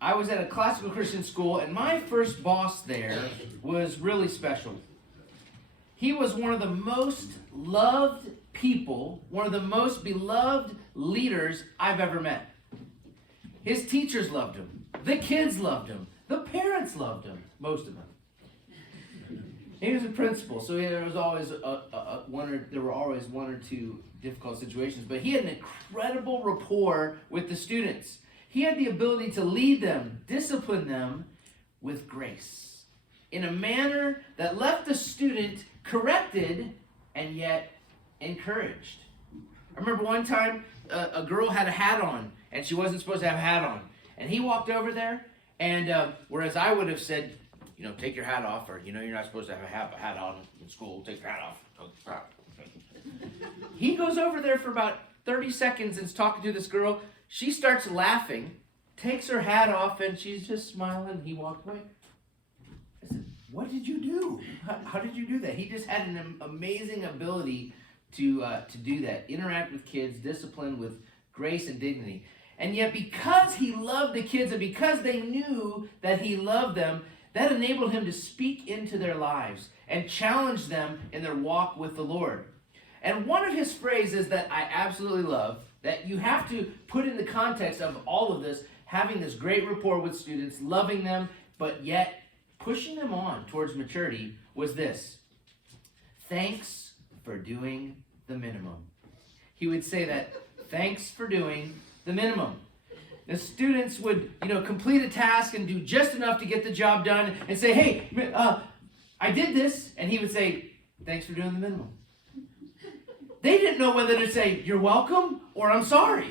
I was at a classical Christian school, and my first boss there was really special. He was one of the most loved people, one of the most beloved leaders I've ever met. His teachers loved him. The kids loved him. The parents loved him, most of them. He was a principal, so there was always there were always one or two difficult situations, but he had an incredible rapport with the students. He had the ability to lead them, discipline them with grace in a manner that left the student corrected and yet encouraged. I remember one time a girl had a hat on and she wasn't supposed to have a hat on. And he walked over there and whereas I would have said, take your hat off, or, you're not supposed to have a hat on in school, take your hat off. He goes over there for about 30 seconds and is talking to this girl. She starts laughing, takes her hat off, and she's just smiling. He walked away. I said, what did you do? How did you do that? He just had an amazing ability to do that. Interact with kids, discipline with grace and dignity. And yet because he loved the kids and because they knew that he loved them, that enabled him to speak into their lives and challenge them in their walk with the Lord. And one of his phrases that I absolutely love, that you have to put in the context of all of this, having this great rapport with students, loving them, but yet pushing them on towards maturity, was this: thanks for doing the minimum. He would say that, thanks for doing the minimum. The students would, complete a task and do just enough to get the job done and say, hey, I did this. And he would say, thanks for doing the minimum. They didn't know whether to say, you're welcome, or I'm sorry.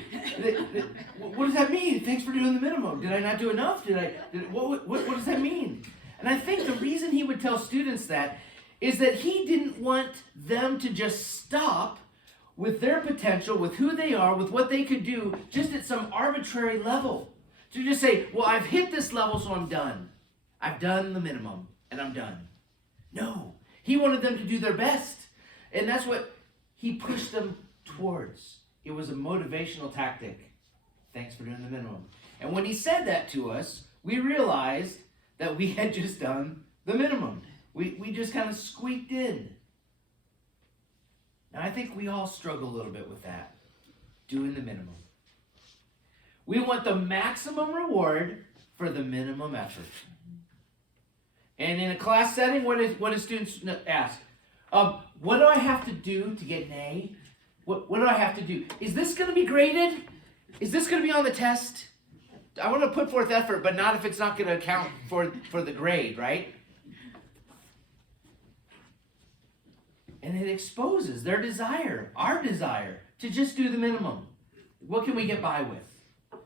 What does that mean? Thanks for doing the minimum. Did I not do enough? What does that mean? And I think the reason he would tell students that is that he didn't want them to just stop with their potential, with who they are, with what they could do, just at some arbitrary level. To just say, well, I've hit this level, so I'm done. I've done the minimum, and I'm done. No. He wanted them to do their best. And that's what he pushed them towards. It was a motivational tactic. Thanks for doing the minimum. And when he said that to us, we realized that we had just done the minimum. We just kind of squeaked in. And I think we all struggle a little bit with that, doing the minimum. We want the maximum reward for the minimum effort. And in a class setting, what do students ask? What do I have to do to get an A? What do I have to do? Is this going to be graded? Is this going to be on the test? I want to put forth effort, but not if it's not going to account for the grade, right? And it exposes their desire, our desire, to just do the minimum. What can we get by with?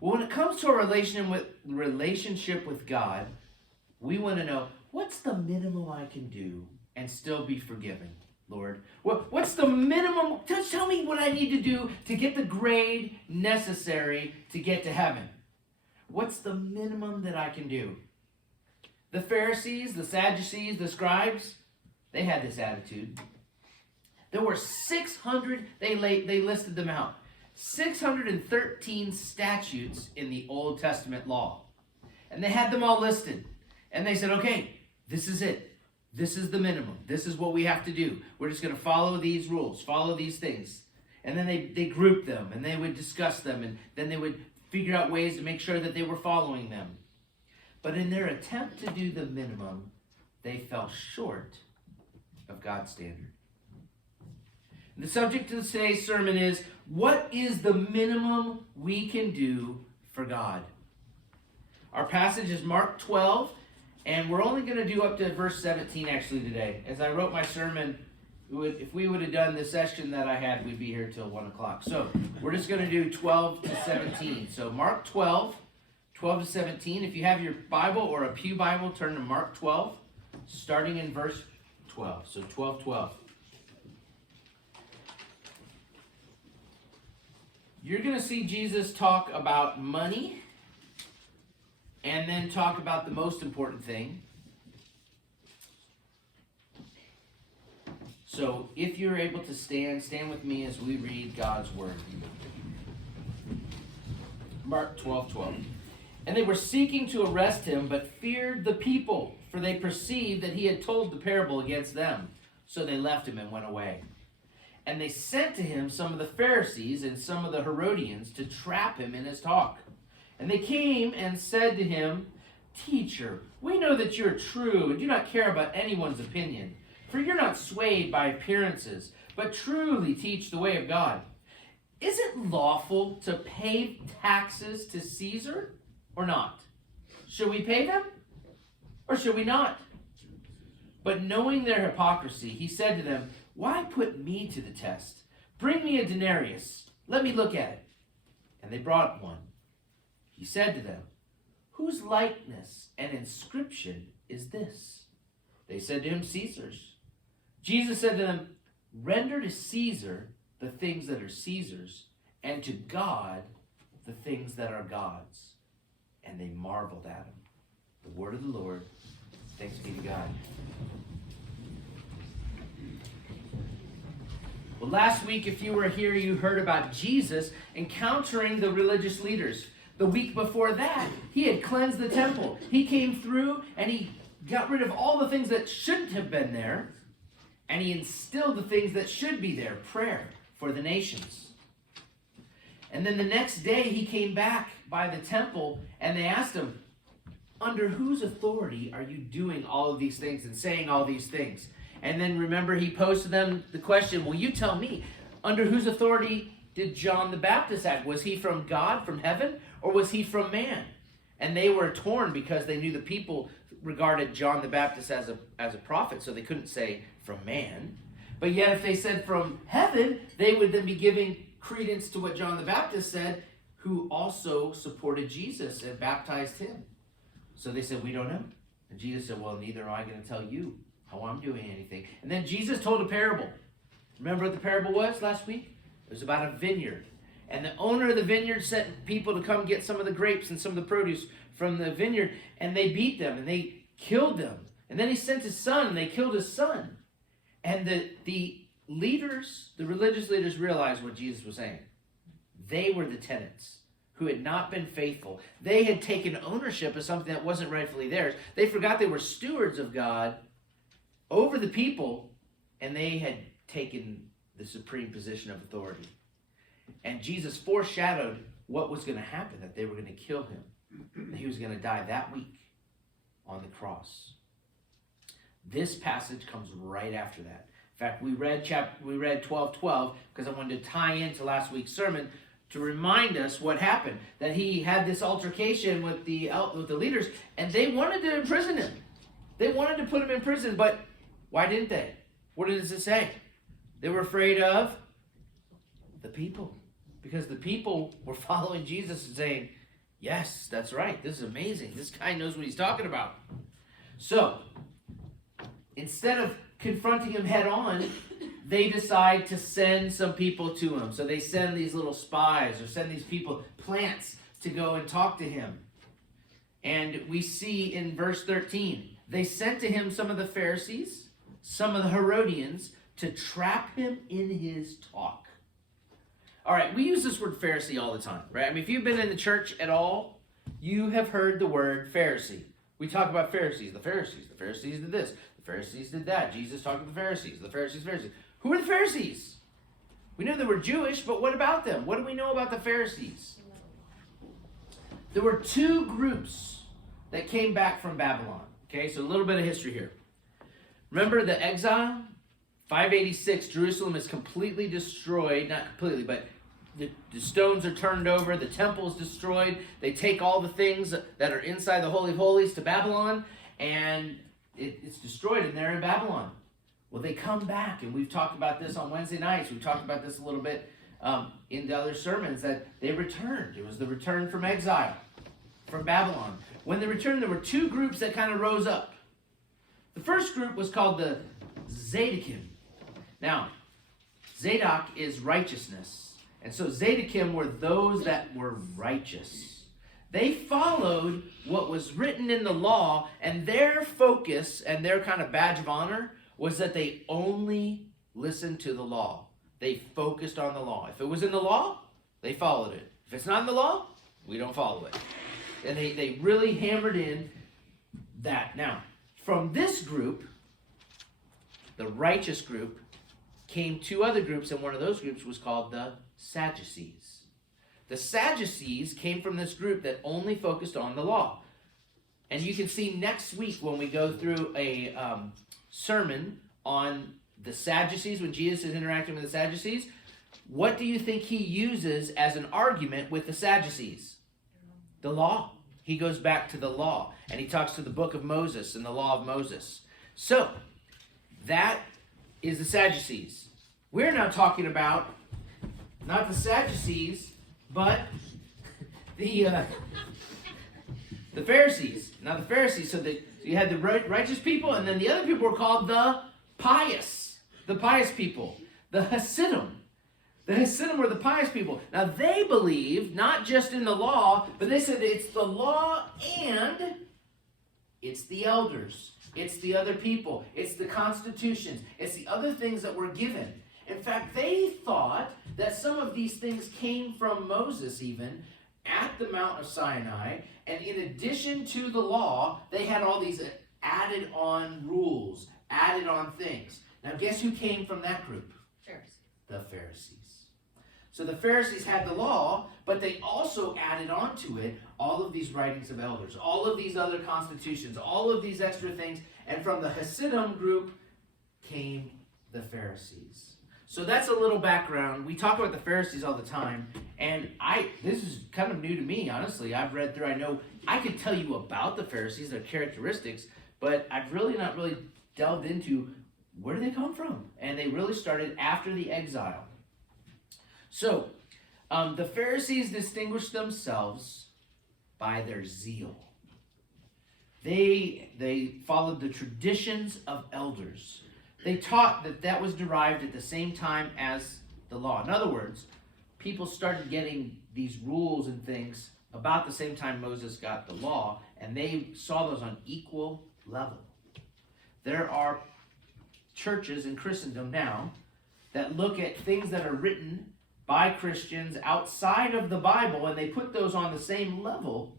Well, when it comes to a relationship with God, we want to know, what's the minimum I can do and still be forgiven, Lord? What's the minimum? Just tell me what I need to do to get the grade necessary to get to heaven. What's the minimum that I can do? The Pharisees, the Sadducees, the scribes, they had this attitude. There were 600, they listed them out, 613 statutes in the Old Testament law. And they had them all listed. And they said, okay, this is it. This is the minimum. This is what we have to do. We're just going to follow these rules, follow these things. And then they grouped them, and they would discuss them, and then they would figure out ways to make sure that they were following them. But in their attempt to do the minimum, they fell short of God's standard. The subject of today's sermon is, what is the minimum we can do for God? Our passage is Mark 12, and we're only going to do up to verse 17 actually today. As I wrote my sermon, if we would have done the session that I had, we'd be here till 1 o'clock. So we're just going to do 12 to 17. So Mark 12 to 17. If you have your Bible or a pew Bible, turn to Mark 12, starting in verse 12. So 12. You're going to see Jesus talk about money and then talk about the most important thing. So if you're able to stand with me as we read God's word. Mark 12:12. And they were seeking to arrest him, but feared the people, for they perceived that he had told the parable against them. So they left him and went away. And they sent to him some of the Pharisees and some of the Herodians to trap him in his talk. And they came and said to him, Teacher, we know that you are true and do not care about anyone's opinion, for you're not swayed by appearances, but truly teach the way of God. Is it lawful to pay taxes to Caesar or not? Should we pay them or should we not? But knowing their hypocrisy, he said to them, Why put me to the test? Bring me a denarius. Let me look at it. And they brought one. He said to them, Whose likeness and inscription is this? They said to him, Caesar's. Jesus said to them, Render to Caesar the things that are Caesar's, and to God the things that are God's. And they marveled at him. The word of the Lord. Thanks be to God. Well, last week, if you were here, you heard about Jesus encountering the religious leaders. The week before that, he had cleansed the temple. He came through and he got rid of all the things that shouldn't have been there, and he instilled the things that should be there, prayer for the nations. And then the next day, he came back by the temple, and they asked him, Under whose authority are you doing all of these things and saying all these things? And then remember, he posed to them the question, Well, you tell me, under whose authority did John the Baptist act? Was he from God, from heaven, or was he from man? And they were torn because they knew the people regarded John the Baptist as a prophet, so they couldn't say from man. But yet if they said from heaven, they would then be giving credence to what John the Baptist said, who also supported Jesus and baptized him. So they said, We don't know. And Jesus said, Well, neither am I going to tell you how I'm doing anything. And then Jesus told a parable. Remember what the parable was last week? It was about a vineyard. And the owner of the vineyard sent people to come get some of the grapes and some of the produce from the vineyard, and they beat them, and they killed them. And then he sent his son, and they killed his son. And the leaders, the religious leaders, realized what Jesus was saying. They were the tenants who had not been faithful. They had taken ownership of something that wasn't rightfully theirs. They forgot they were stewards of God over the people, and they had taken the supreme position of authority. And Jesus foreshadowed what was going to happen, that they were going to kill him. That he was going to die that week on the cross. This passage comes right after that. In fact, we read 12:12 because I wanted to tie into last week's sermon to remind us what happened. That he had this altercation with the leaders, and they wanted to imprison him. They wanted to put him in prison, but why didn't they? What does it say? They were afraid of the people. Because the people were following Jesus and saying, Yes, that's right. This is amazing. This guy knows what he's talking about. So, instead of confronting him head on, they decide to send some people to him. So they send these little spies or send these people, plants, to go and talk to him. And we see in verse 13, they sent to him some of the Pharisees, some of the Herodians, to trap him in his talk. All right, we use this word Pharisee all the time, right? I mean, if you've been in the church at all, you have heard the word Pharisee. We talk about Pharisees. The Pharisees did this. The Pharisees did that. Jesus talked to the Pharisees. The Pharisees. Who are the Pharisees? We know they were Jewish, but what about them? What do we know about the Pharisees? There were two groups that came back from Babylon. Okay, so a little bit of history here. Remember the exile? 586, Jerusalem is completely destroyed. Not completely, but the stones are turned over. The temple is destroyed. They take all the things that are inside the Holy of Holies to Babylon, and it's destroyed, and they're in Babylon. Well, they come back, and we've talked about this on Wednesday nights. We've talked about this a little bit in the other sermons, that they returned. It was the return from exile, from Babylon. When they returned, there were two groups that kind of rose up. The first group was called the Zadokim. Now, Zadok is righteousness. And so Zadokim were those that were righteous. They followed what was written in the law, and their focus and their kind of badge of honor was that they only listened to the law. They focused on the law. If it was in the law, they followed it. If it's not in the law, we don't follow it. And they really hammered in that. Now, from this group, the righteous group, came two other groups, and one of those groups was called the Sadducees. The Sadducees came from this group that only focused on the law. And you can see next week when we go through a sermon on the Sadducees, when Jesus is interacting with the Sadducees, what do you think he uses as an argument with the Sadducees? The law. He goes back to the law, and he talks to the book of Moses and the law of Moses. So, that is the Sadducees. We're now talking about not the Sadducees, but the Pharisees. Now the Pharisees, so you had the righteous people, and then the other people were called the pious people, the Hasidim. The Hasidim were the pious people. Now they believed not just in the law, but they said it's the law and it's the elders. It's the other people. It's the constitutions. It's the other things that were given. In fact, they thought that some of these things came from Moses even at the Mount of Sinai. And in addition to the law, they had all these added on rules, added on things. Now guess who came from that group? Pharisees. The Pharisees. So the Pharisees had the law, but they also added on to it all of these writings of elders, all of these other constitutions, all of these extra things. And from the Hasidim group came the Pharisees. So that's a little background. We talk about the Pharisees all the time, and this is kind of new to me, honestly. I've read through, I know, I could tell you about the Pharisees, their characteristics, but I've not really delved into where do they come from? And they really started after the exile. So, the Pharisees distinguished themselves by their zeal. They followed the traditions of elders. They taught that was derived at the same time as the law. In other words, people started getting these rules and things about the same time Moses got the law, and they saw those on equal level. There are churches in Christendom now that look at things that are written by Christians outside of the Bible, and they put those on the same level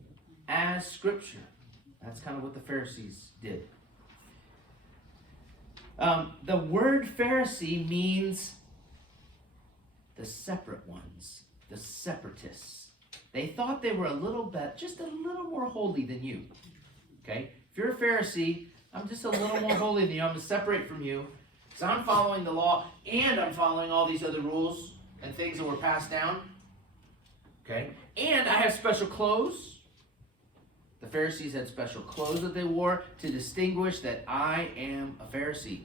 as Scripture. That's kind of what the Pharisees did. The word Pharisee means the separate ones, the separatists. They thought they were just a little more holy than you. Okay? If you're a Pharisee, I'm just a little more holy than you. I'm going to separate from you. So I'm following the law, and I'm following all these other rules and things that were passed down. Okay? And I have special clothes. The Pharisees had special clothes that they wore to distinguish that I am a Pharisee.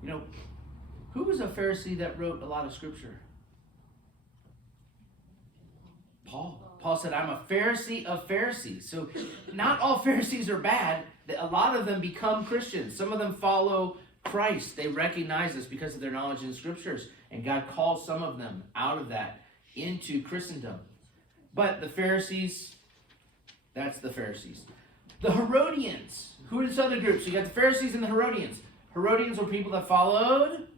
You know, who was a Pharisee that wrote a lot of Scripture? Paul. Paul said, I'm a Pharisee of Pharisees. So not all Pharisees are bad. A lot of them become Christians. Some of them follow Christ. They recognize this because of their knowledge in the Scriptures. And God calls some of them out of that into Christendom. But the Pharisees, that's the Pharisees. The Herodians. Who are this other group? So you got the Pharisees and the Herodians. Herodians were people that followed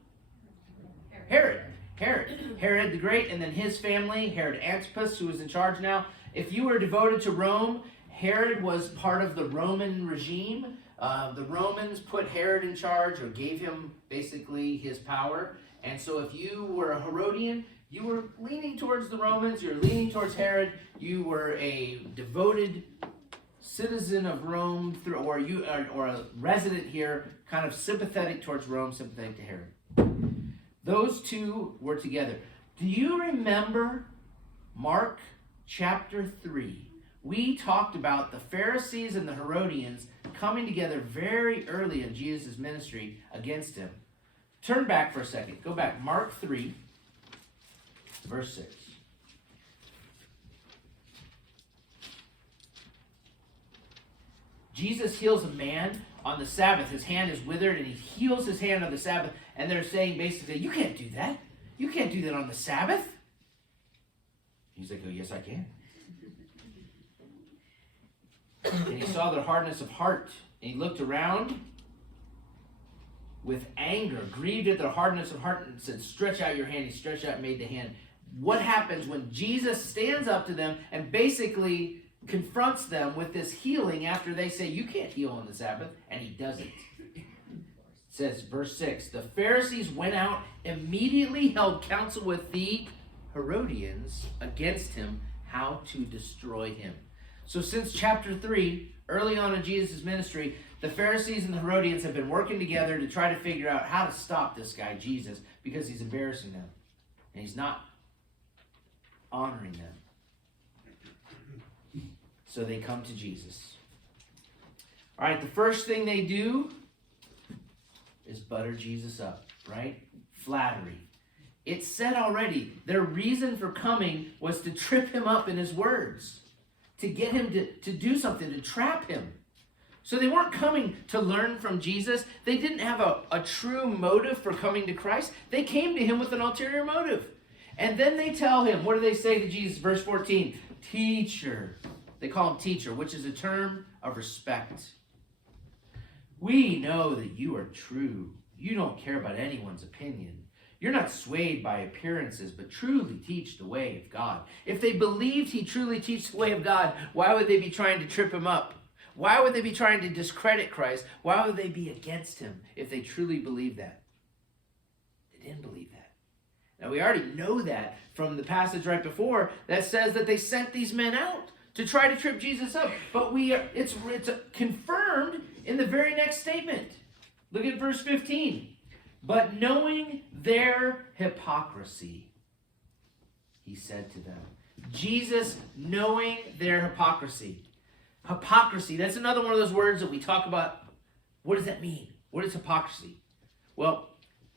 Herod the Great, and then his family, Herod Antipas, who is in charge now. If you were devoted to Rome, Herod was part of the Roman regime. The Romans put Herod in charge, or gave him basically his power. And so if you were a Herodian, you were leaning towards the Romans, you were leaning towards Herod, you were a devoted citizen of Rome, or a resident here, kind of sympathetic towards Rome, sympathetic to Herod. Those two were together. Do you remember Mark chapter 3? We talked about the Pharisees and the Herodians coming together very early in Jesus' ministry against him. Turn back for a second. Go back. Mark 3, verse 6. Jesus heals a man on the Sabbath. His hand is withered, and he heals his hand on the Sabbath. And they're saying basically, you can't do that. You can't do that on the Sabbath. He's like, oh, yes, I can. And he saw their hardness of heart. And he looked around with anger, grieved at their hardness of heart, and said, stretch out your hand. He stretched out and made the hand what happens when Jesus stands up to them and basically confronts them with this healing after they say, you can't heal on the Sabbath, and he doesn't. It says, verse 6, the Pharisees went out, immediately held counsel with the Herodians against him, how to destroy him. So since chapter 3, early on in Jesus' ministry, the Pharisees and the Herodians have been working together to try to figure out how to stop this guy, Jesus, because he's embarrassing them. And he's not honoring them. So they come to Jesus. All right, the first thing they do is butter Jesus up, right? Flattery. It's said already, their reason for coming was to trip him up in his words, to get him to do something, to trap him. So they weren't coming to learn from Jesus. They didn't have a true motive for coming to Christ. They came to him with an ulterior motive. And then they tell him, what do they say to Jesus? Verse 14, teacher. They call him teacher, which is a term of respect. We know that you are true. You don't care about anyone's opinion. You're not swayed by appearances, but truly teach the way of God. If they believed he truly teaches the way of God, why would they be trying to trip him up? Why would they be trying to discredit Christ? Why would they be against him if they truly believed that? They didn't believe that. Now we already know that from the passage right before that says that they sent these men out to try to trip Jesus up. But it's confirmed in the very next statement. Look at verse 15. But knowing their hypocrisy, he said to them. Jesus knowing their hypocrisy. Hypocrisy, that's another one of those words that we talk about. What does that mean? What is hypocrisy? Well,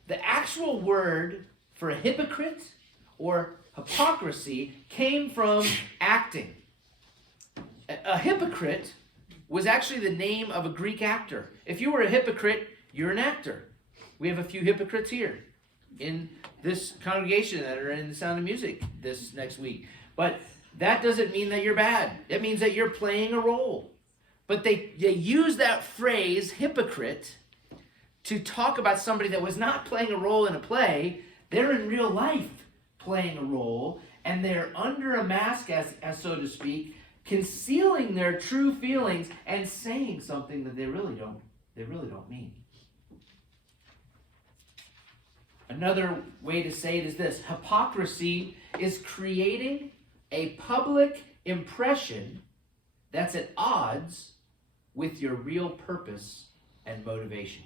the actual word for a hypocrite or hypocrisy came from acting. A hypocrite was actually the name of a Greek actor. If you were a hypocrite, you're an actor. We have a few hypocrites here in this congregation that are in the Sound of Music this next week. But that doesn't mean that you're bad. It means that you're playing a role. But they use that phrase, hypocrite, to talk about somebody that was not playing a role in a play. They're in real life playing a role, and they're under a mask, as so to speak, concealing their true feelings and saying something that they really don't mean. Another way to say it is this: hypocrisy is creating a public impression that's at odds with your real purpose and motivation.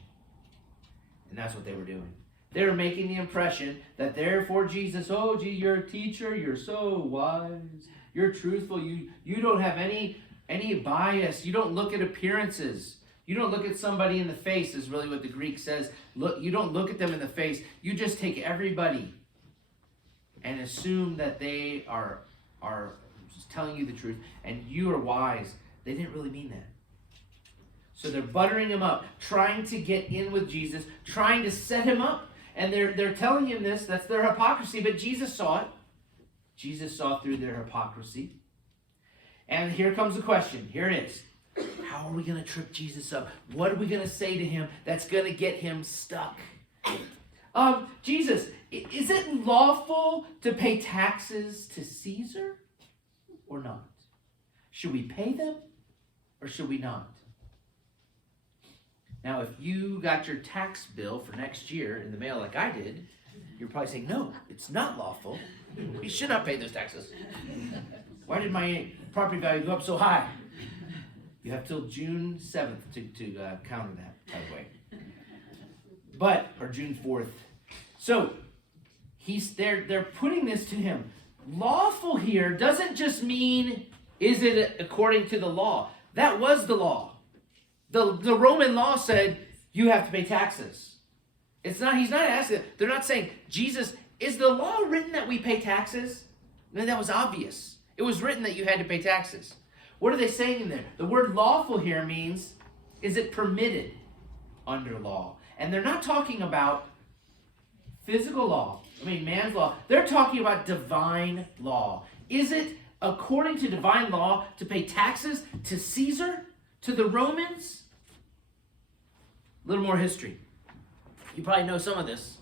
And that's what they were doing. They were making the impression that they're for Jesus. Oh, gee, you're a teacher. You're so wise. You're truthful. You don't have any bias. You don't look at appearances. You don't look at somebody in the face, is really what the Greek says. Look, you don't look at them in the face. You just take everybody and assume that they are telling you the truth, and you are wise. They didn't really mean that. So they're buttering him up, trying to get in with Jesus, trying to set him up. And they're telling him this, that's their hypocrisy, but Jesus saw it. Jesus saw through their hypocrisy. And here comes the question. Here it is. How are we going to trip Jesus up? What are we going to say to him that's going to get him stuck? Jesus, is it lawful to pay taxes to Caesar or not? Should we pay them or should we not? Now, if you got your tax bill for next year in the mail like I did, you're probably saying, no, it's not lawful. We should not pay those taxes. Why did my property value go up so high? You have till June 7th to counter that, by the way. Or June 4th. So, they're putting this to him. Lawful here doesn't just mean, is it according to the law? That was the law. The Roman law said, you have to pay taxes. He's not asking, they're not saying, Jesus, is the law written that we pay taxes? No, that was obvious. It was written that you had to pay taxes. What are they saying in there? The word lawful here means, is it permitted under law? And they're not talking about physical law, man's law. They're talking about divine law. Is it according to divine law to pay taxes to Caesar, to the Romans? A little more history. You probably know some of this.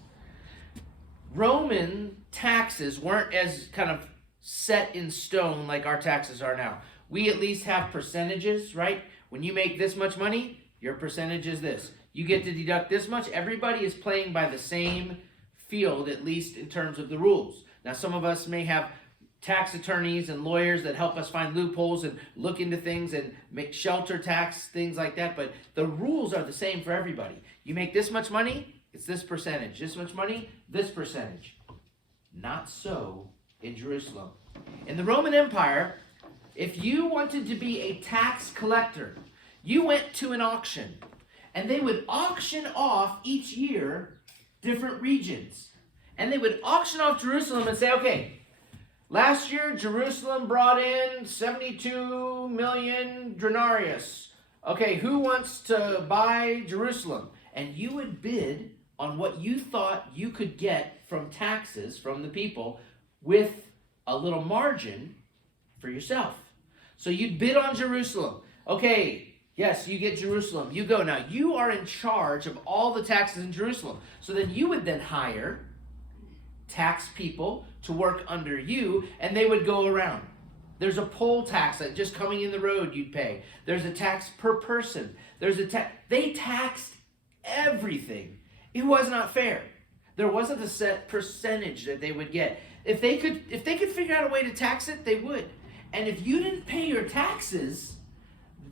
Roman taxes weren't as kind of set in stone like our taxes are now. We at least have percentages, right? When you make this much money, your percentage is this. You get to deduct this much. Everybody is playing by the same field, at least in terms of the rules. Now, some of us may have tax attorneys and lawyers that help us find loopholes and look into things and make shelter tax, things like that. But the rules are the same for everybody. You make this much money, it's this percentage. This much money, this percentage. Not so in Jerusalem. In the Roman Empire, if you wanted to be a tax collector, you went to an auction. And they would auction off each year different regions. And they would auction off Jerusalem and say, okay, last year Jerusalem brought in 72 million denarius. Okay, who wants to buy Jerusalem? And you would bid on what you thought you could get from taxes from the people with a little margin for yourself. So you'd bid on Jerusalem. Okay, yes, you get Jerusalem. You go. Now, you are in charge of all the taxes in Jerusalem. So then you would then hire tax people to work under you, and they would go around. There's a poll tax that just coming in the road you'd pay. There's a tax per person. There's a tax. They taxed everything. It was not fair. There wasn't a set percentage that they would get. If they could figure out a way to tax it, they would. And if you didn't pay your taxes,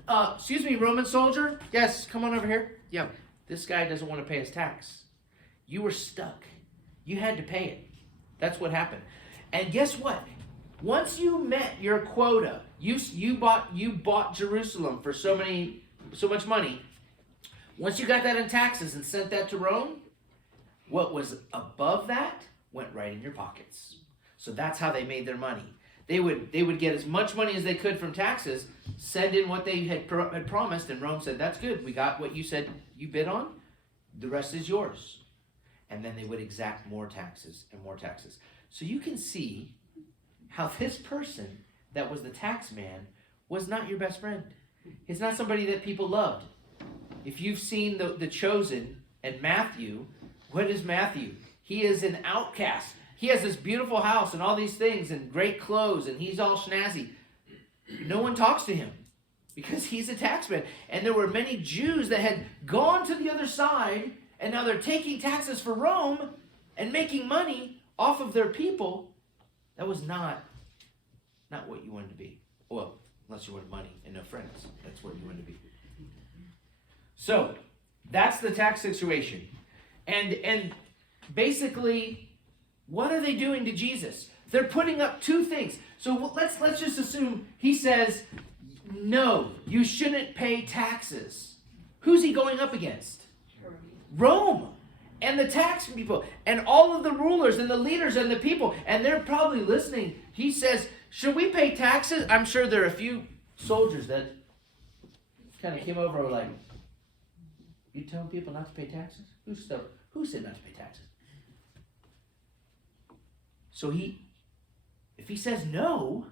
excuse me, Roman soldier, yes, come on over here. Yeah, this guy doesn't want to pay his tax. You were stuck. You had to pay it. That's what happened. And guess what? Once you met your quota, you bought Jerusalem for so much money. Once you got that in taxes and sent that to Rome, what was above that went right in your pockets. So that's how they made their money. They would get as much money as they could from taxes, send in what they had promised, and Rome said, that's good. We got what you said you bid on. The rest is yours. And then they would exact more taxes and more taxes. So you can see how this person that was the tax man was not your best friend. He's not somebody that people loved. If you've seen the Chosen and Matthew, what is Matthew? He is an outcast. He has this beautiful house and all these things and great clothes, and he's all snazzy. No one talks to him because he's a taxman. And there were many Jews that had gone to the other side, and now they're taking taxes for Rome and making money off of their people. That was not what you wanted to be. Well, unless you wanted money and no friends. That's what you wanted to be. So, that's the tax situation. And basically, what are they doing to Jesus? They're putting up two things. So let's just assume he says, no, you shouldn't pay taxes. Who's he going up against? Rome. And the tax people. And all of the rulers and the leaders and the people. And they're probably listening. He says, should we pay taxes? I'm sure there are a few soldiers that kind of came over and were like, you telling people not to pay taxes? Who said not to pay taxes? So if he says no,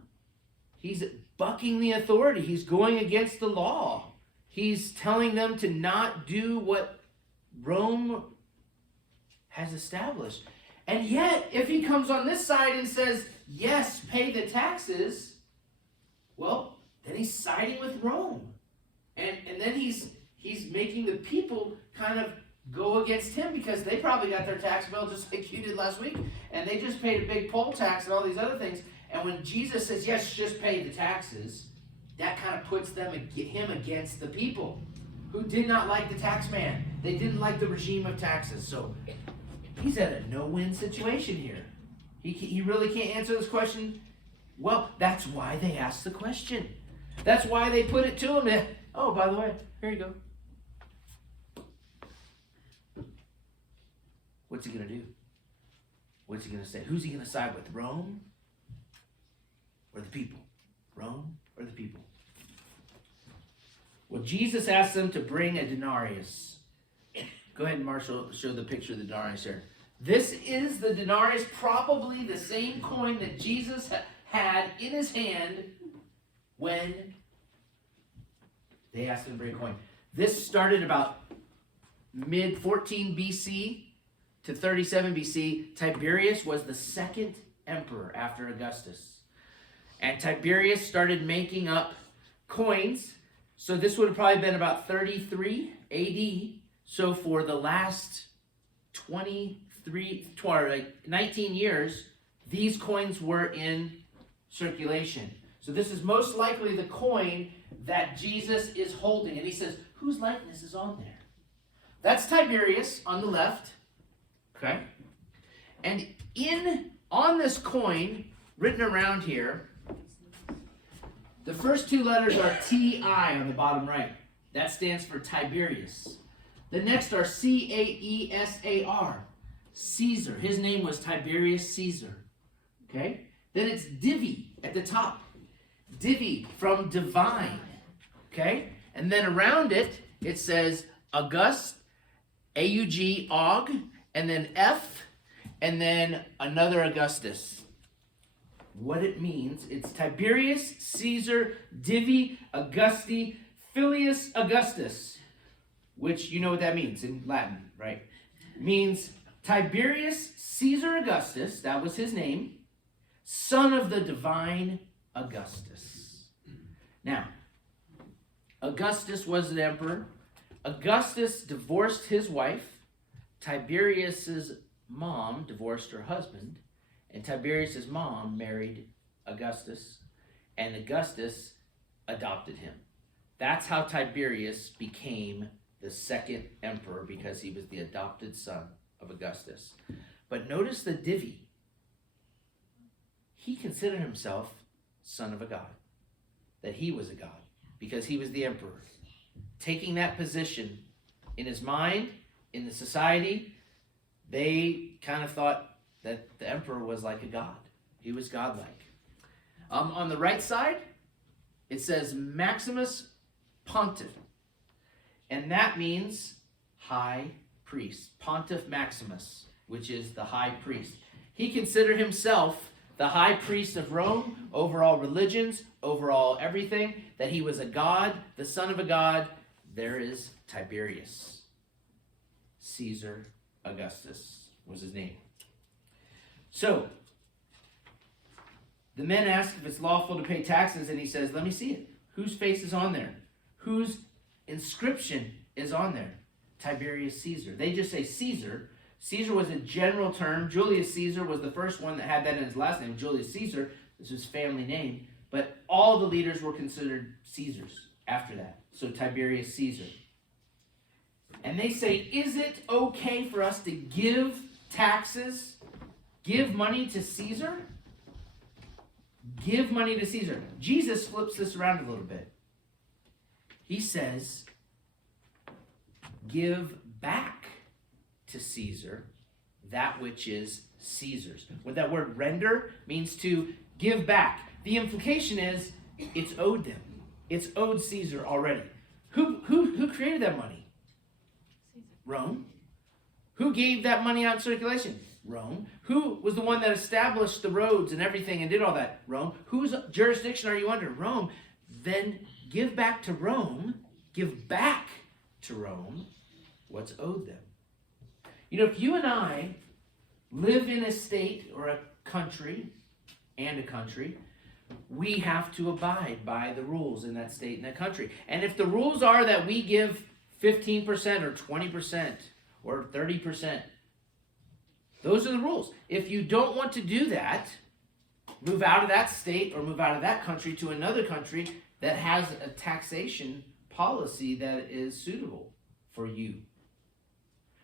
he's bucking the authority. He's going against the law. He's telling them to not do what Rome has established. And yet, if he comes on this side and says, yes, pay the taxes, well, then he's siding with Rome. And then he's making the people kind of go against him because they probably got their tax bill just like you did last week. And they just paid a big poll tax and all these other things. And when Jesus says, yes, just pay the taxes, that kind of puts him against the people who did not like the tax man. They didn't like the regime of taxes. So he's at a no-win situation here. He really can't answer this question. Well, that's why they asked the question. That's why they put it to him. Oh, by the way, here you go. What's he going to do? What's he going to say? Who's he going to side with? Rome or the people? Rome or the people? Well, Jesus asked them to bring a denarius. Go ahead, Marshall, show the picture of the denarius here. This is the denarius, probably the same coin that Jesus had in his hand when they asked him to bring a coin. This started about mid-14 BC. to 37 BC, Tiberius was the second emperor after Augustus. And Tiberius started making up coins. So this would have probably been about 33 AD. So for the last 19 years, these coins were in circulation. So this is most likely the coin that Jesus is holding. And he says, whose likeness is on there? That's Tiberius on the left. Okay? And on this coin, written around here, the first two letters are T-I on the bottom right. That stands for Tiberius. The next are C-A-E-S-A-R. Caesar. His name was Tiberius Caesar. Okay? Then it's Divi at the top. Divi from divine. Okay? And then around it, it says August, A-U-G, Aug, and then F, and then another Augustus. What it means, it's Tiberius, Caesar, Divi, Augusti, Filius Augustus, which you know what that means in Latin, right? Means Tiberius Caesar Augustus, that was his name, son of the divine Augustus. Now, Augustus was an emperor. Augustus divorced his wife. Tiberius's mom divorced her husband. And Tiberius's mom married Augustus. And Augustus adopted him. That's how Tiberius became the second emperor, because he was the adopted son of Augustus. But notice the Divi. He considered himself son of a god. That he was a god, because he was the emperor. Taking that position in his mind, in the society, they kind of thought that the emperor was like a god. He was godlike. On the right side, it says Maximus Pontiff. And that means high priest. Pontiff Maximus, which is the high priest. He considered himself the high priest of Rome, over all religions, over all everything, that he was a god, the son of a god. There is Tiberius. Caesar Augustus was his name. So, the men ask if it's lawful to pay taxes, and he says, let me see it. Whose face is on there? Whose inscription is on there? Tiberius Caesar. They just say Caesar. Caesar was a general term. Julius Caesar was the first one that had that in his last name, Julius Caesar. This is his family name. But all the leaders were considered Caesars after that. So Tiberius Caesar. And they say, is it okay for us to give taxes, give money to Caesar? Give money to Caesar. Jesus flips this around a little bit. He says, give back to Caesar that which is Caesar's. What that word render means to give back. The implication is it's owed them. It's owed Caesar already. Who created that money? Rome. Who gave that money out in circulation? Rome. Who was the one that established the roads and everything and did all that? Rome. Whose jurisdiction are you under? Rome. Then give back to Rome. Give back to Rome what's owed them. You know, if you and I live in a state or a country, we have to abide by the rules in that state and that country. And if the rules are that we give 15% or 20% or 30%, those are the rules. If you don't want to do that, move out of that state or move out of that country to another country that has a taxation policy that is suitable for you.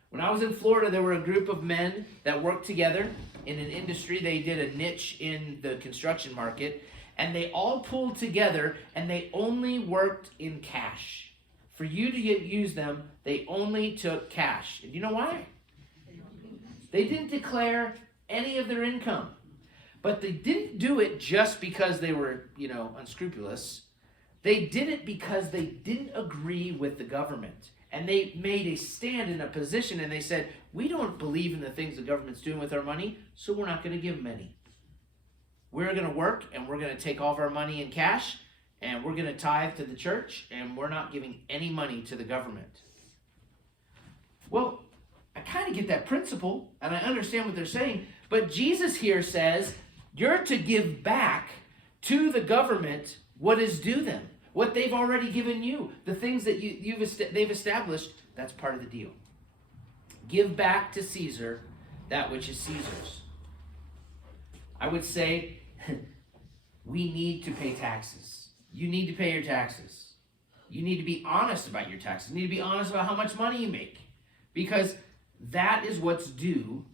When I was in Florida, there were a group of men that worked together in an industry. They did a niche in the construction market, and they all pulled together, and they only worked in cash. For you to use them, they only took cash. And you know why? They didn't declare any of their income. But they didn't do it just because they were, unscrupulous. They did it because they didn't agree with the government. And they made a stand in a position, and they said, we don't believe in the things the government's doing with our money, so we're not going to give them any. We're going to work, and we're going to take all of our money in cash, and we're going to tithe to the church, and we're not giving any money to the government. Well, I kind of get that principle, and I understand what they're saying, but Jesus here says you're to give back to the government what is due them, what they've already given you, the things that they've established. That's part of the deal. Give back to Caesar that which is Caesar's. I would say we need to pay taxes. You need to pay your taxes. You need to be honest about your taxes. You need to be honest about how much money you make, because that is what's due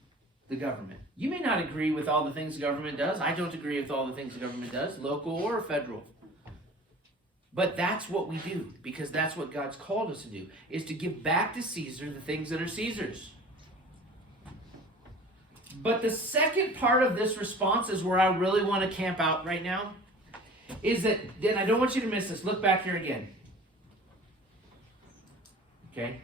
the government. You may not agree with all the things the government does. I don't agree with all the things the government does, local or federal. But that's what we do, because that's what God's called us to do, is to give back to Caesar the things that are Caesar's. But the second part of this response is where I really want to camp out right now, is that, then I don't want you to miss this. Look back here again. Okay?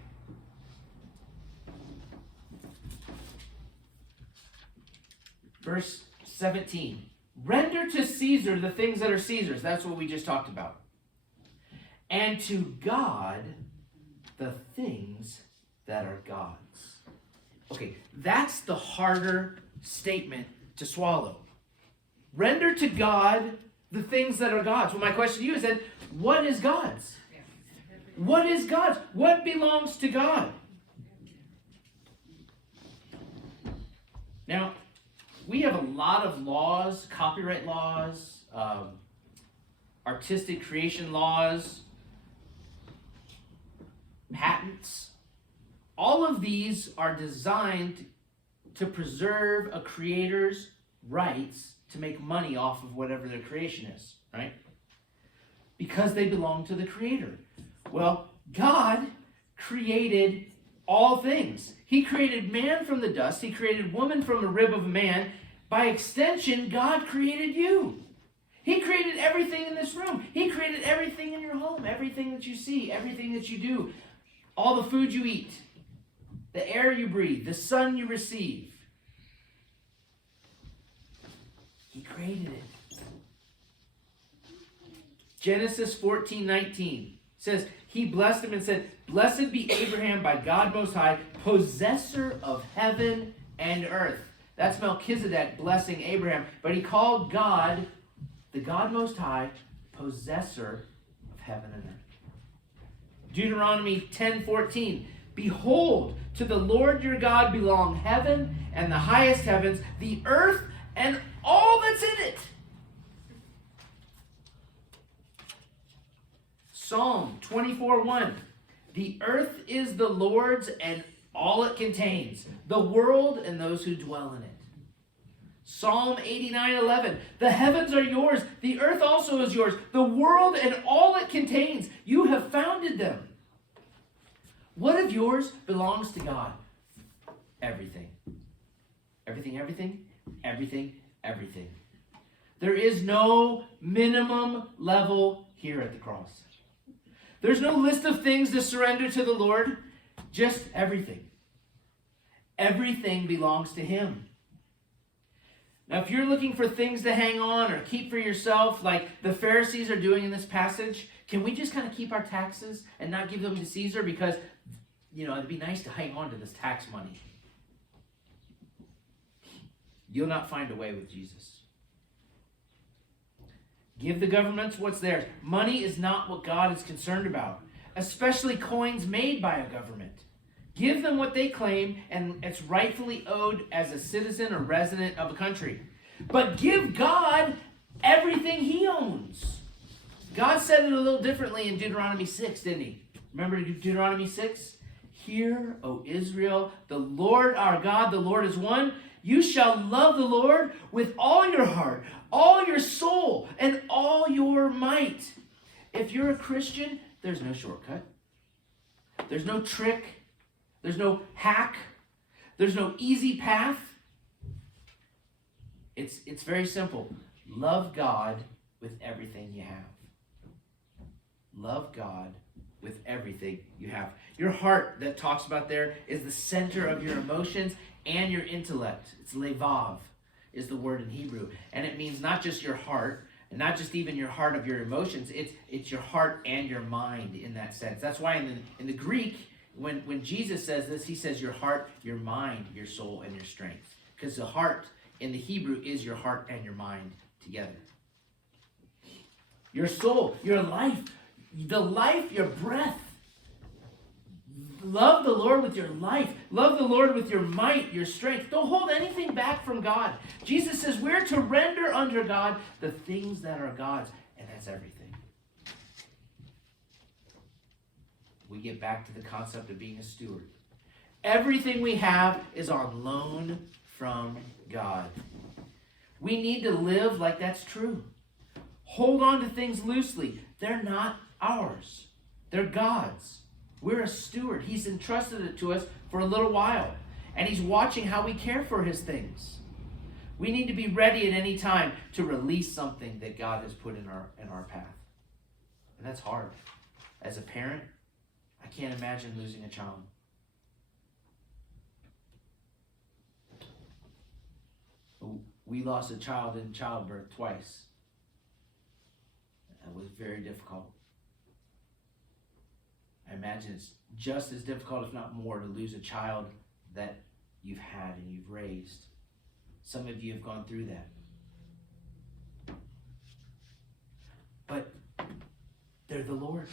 Verse 17. Render to Caesar the things that are Caesar's. That's what we just talked about. And to God the things that are God's. Okay, that's the harder statement to swallow. Render to God the things that are God's. Well, my question to you is then, what is God's? What is God's? What belongs to God? Now, we have a lot of laws, copyright laws, artistic creation laws, patents. All of these are designed to preserve a creator's rights to make money off of whatever their creation is, right? Because they belong to the creator. Well, God created all things. He created man from the dust. He created woman from the rib of a man. By extension, God created you. He created everything in this room. He created everything in your home, everything that you see, everything that you do, all the food you eat, the air you breathe, the sun you receive. He created it. Genesis 14:19 says, he blessed him and said, blessed be Abraham by God Most High, possessor of heaven and earth. That's Melchizedek blessing Abraham. But he called God, the God Most High, possessor of heaven and earth. Deuteronomy 10:14. Behold, to the Lord your God belong heaven and the highest heavens, the earth and all that's in it. Psalm 24:1. The earth is the Lord's and all it contains, the world and those who dwell in it. Psalm 89:11. The heavens are yours, the earth also is yours, the world and all it contains. You have founded them. What of yours belongs to God? Everything. Everything, everything, everything, everything. There is no minimum level here at the cross. There's no list of things to surrender to the Lord. Just everything. Everything belongs to Him. Now, if you're looking for things to hang on or keep for yourself, like the Pharisees are doing in this passage, can we just kind of keep our taxes and not give them to Caesar? Because, it'd be nice to hang on to this tax money. You'll not find a way with Jesus. Give the governments what's theirs. Money is not what God is concerned about, especially coins made by a government. Give them what they claim and it's rightfully owed as a citizen or resident of a country. But give God everything He owns. God said it a little differently in Deuteronomy 6, didn't He? Remember Deuteronomy 6? Hear, O Israel, the Lord our God, the Lord is one. You shall love the Lord with all your heart, all your soul, and all your might. If you're a Christian, there's no shortcut. There's no trick. There's no hack. There's no easy path. It's very simple. Love God with everything you have. Love God with everything you have. Your heart that talks about there is the center of your emotions and your intellect. It's levav is the word in Hebrew. And it means not just your heart, and not just even your heart of your emotions. It's your heart and your mind in that sense. That's why in the Greek, when Jesus says this, he says your heart, your mind, your soul, and your strength. Because the heart in the Hebrew is your heart and your mind together. Your soul, your life, your breath. Love the Lord with your life. Love the Lord with your might, your strength. Don't hold anything back from God. Jesus says we're to render unto God the things that are God's, and that's everything. We get back to the concept of being a steward. Everything we have is on loan from God. We need to live like that's true. Hold on to things loosely. They're not ours. They're God's. We're a steward. He's entrusted it to us for a little while. And he's watching how we care for his things. We need to be ready at any time to release something that God has put in our path. And that's hard. As a parent, I can't imagine losing a child. We lost a child in childbirth twice. It was very difficult. I imagine it's just as difficult, if not more, to lose a child that you've had and you've raised. Some of you have gone through that. But they're the Lord's.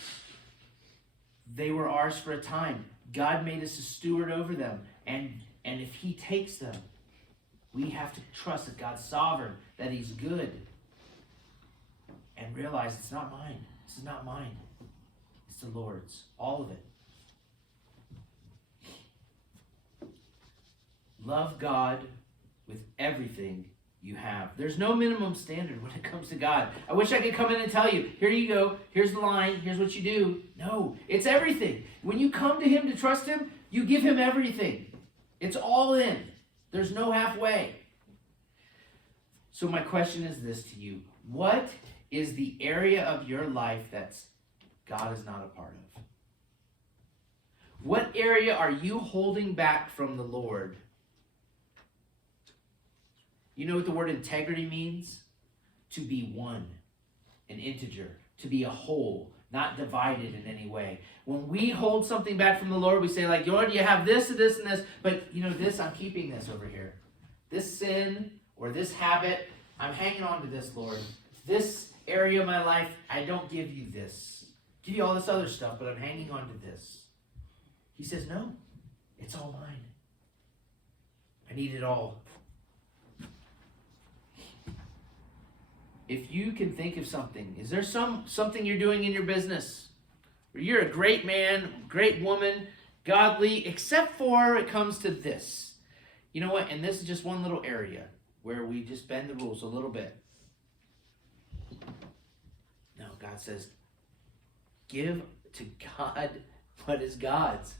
They were ours for a time. God made us a steward over them. And if he takes them, we have to trust that God's sovereign, that he's good. And realize it's not mine. This is not mine. It's the Lord's. All of it. Love God with everything you have. There's no minimum standard when it comes to God. I wish I could come in and tell you, here you go, here's the line, here's what you do. No, it's everything. When you come to him to trust him, you give him everything. It's all in. There's no halfway. So my question is this to you. What is the area of your life that God is not a part of? What area are you holding back from the Lord? You know what the word integrity means? To be one, an integer, to be a whole, not divided in any way. When we hold something back from the Lord, we say like, Lord, you have this and this and this, but you know this, I'm keeping this over here. This sin or this habit, I'm hanging on to this, Lord. This area of my life, I don't give you this. Give you all this other stuff, but I'm hanging on to this. He says, no, it's all mine. I need it all. If you can think of something, is there something you're doing in your business where you're a great man, great woman, godly, except for it comes to this? You know what? And this is just one little area where we just bend the rules a little bit. No, God says, give to God what is God's.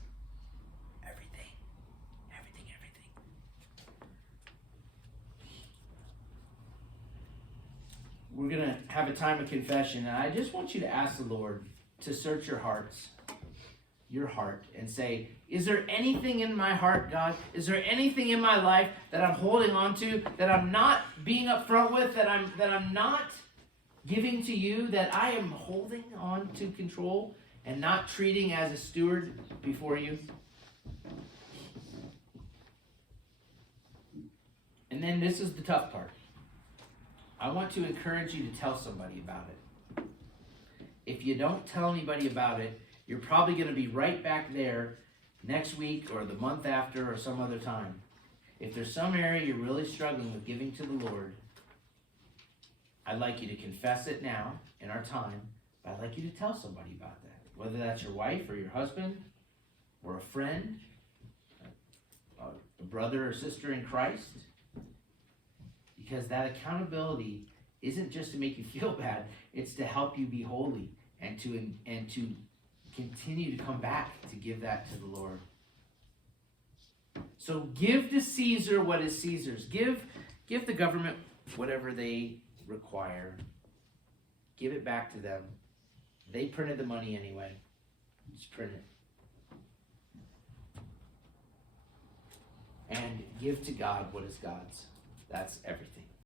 We're going to have a time of confession, and I just want you to ask the Lord to search your hearts, your heart, and say, is there anything in my heart, God? Is there anything in my life that I'm holding on to, that I'm not being upfront with, that I'm not giving to you, that I am holding on to control and not treating as a steward before you? And then this is the tough part. I want to encourage you to tell somebody about it. If you don't tell anybody about it, you're probably going to be right back there next week or the month after or some other time. If there's some area you're really struggling with giving to the Lord, I'd like you to confess it now in our time, but I'd like you to tell somebody about that. Whether that's your wife or your husband or a friend, a brother or sister in Christ. Because that accountability isn't just to make you feel bad, it's to help you be holy and to continue to come back to give that to the Lord. So give to Caesar what is Caesar's. Give the government whatever they require. Give it back to them. They printed the money anyway. Just print it. And give to God what is God's. That's everything.